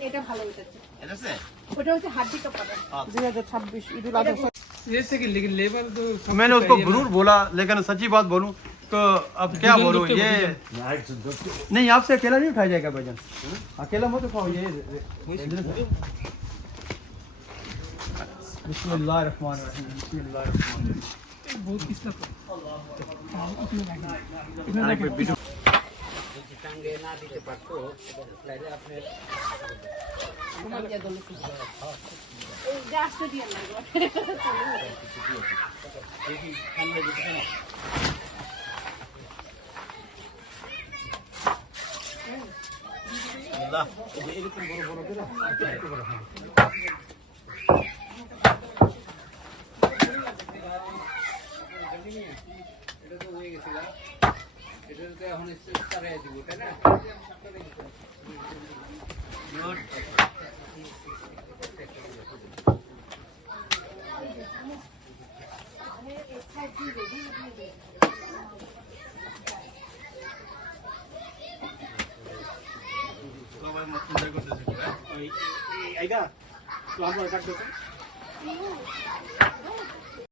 এটা ভালো হইতেছে ওটা হচ্ছে হাড্ডি কাপড় 2026 ईद-उल अजहा ये सेकंड लेकिन लेबर तो मैंने उसको जरूर बोला लेकिन सच्ची बात बोलूं तो अब क्या बोलूं ये नहीं आपसे अकेला नहीं उठाया जाएगा वजन अकेला मत उठाओ ये बिस्मिल्लाहिर्रहमानिर्रहीम बिस्मिल्लाहिर्रहमानिर्रहीम बहुत किसका টাঙ্গে না দিতে পারতো তাহলে আপনি এই গাছটা দিয়ে লাগবে দেখি সামনে দিতে না আল্লাহ এরকম বড় বড় করে এটা তো হয়ে গেছে এটা তো এখন স্টারে দিব তাই না গুড সবাই মত সুন্দর করতেছে এই আইগা তো আমরা কাটছো